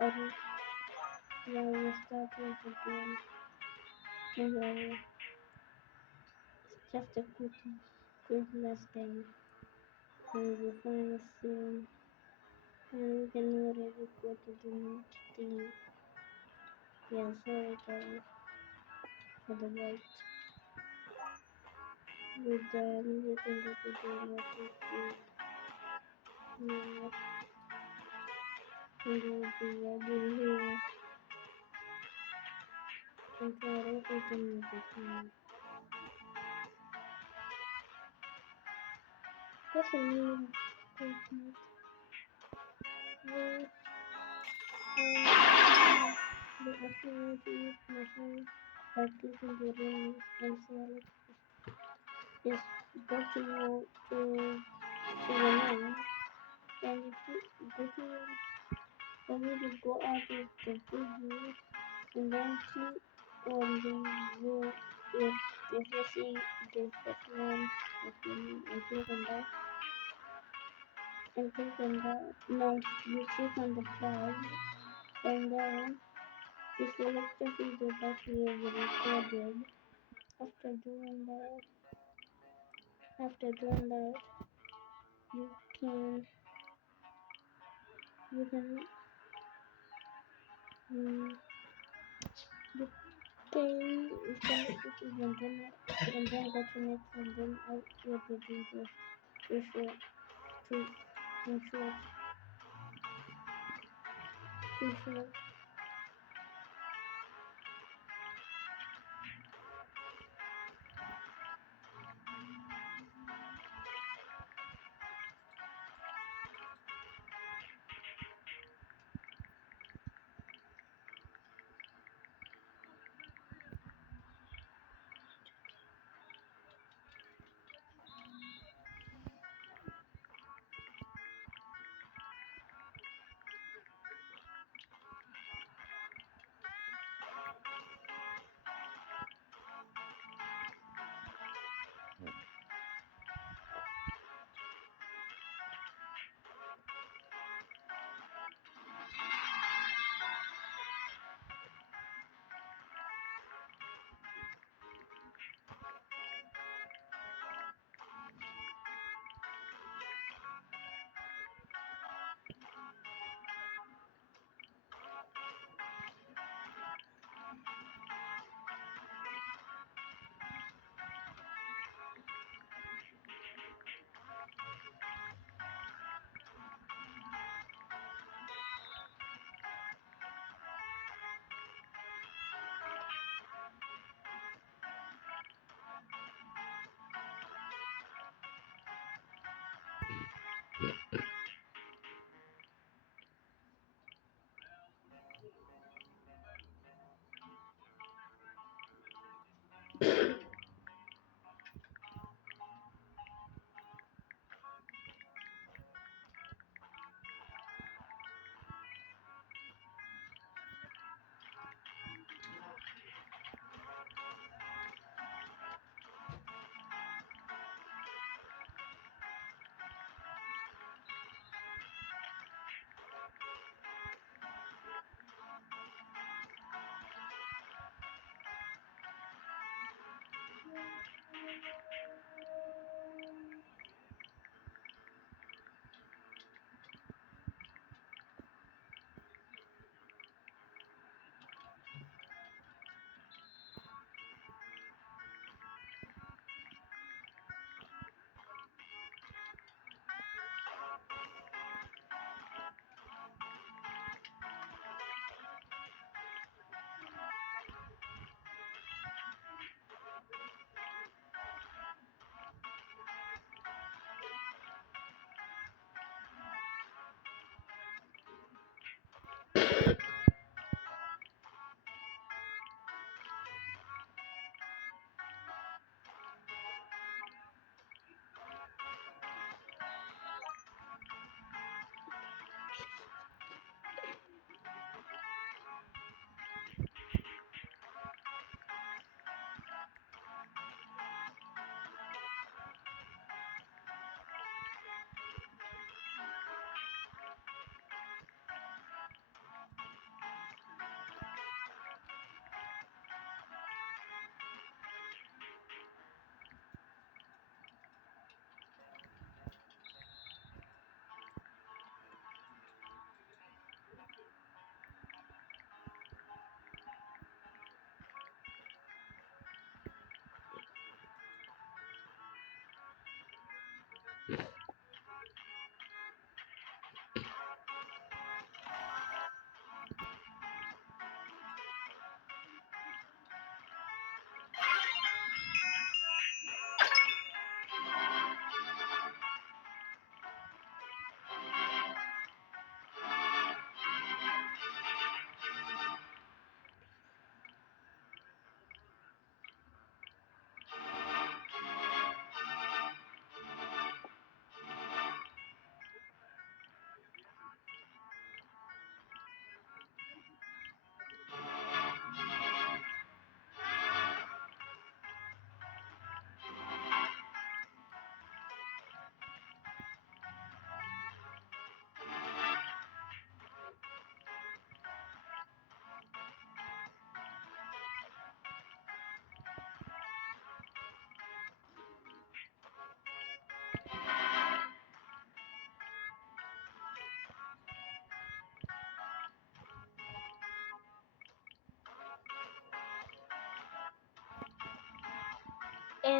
or while we started again. Anyway, it's just a quick last game. And we find soon, and we can already go to the next thing. Yeah, sorry guys for the wait. We're done. We can go to the next now, and we'll be ready here. And for everything will be fine. What's the name? Statement. We the activity machine practicing the rules and self is got to know to the name and if you for me to go out of the video and then click on the view if you see the first one and click on that and click on that. Now you click on the flag and then you select the video that you have recorded. After doing that, after doing that, you can you can mm, you and then go to next and then I will begin to show to ensure to show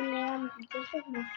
Leon, bitte schön,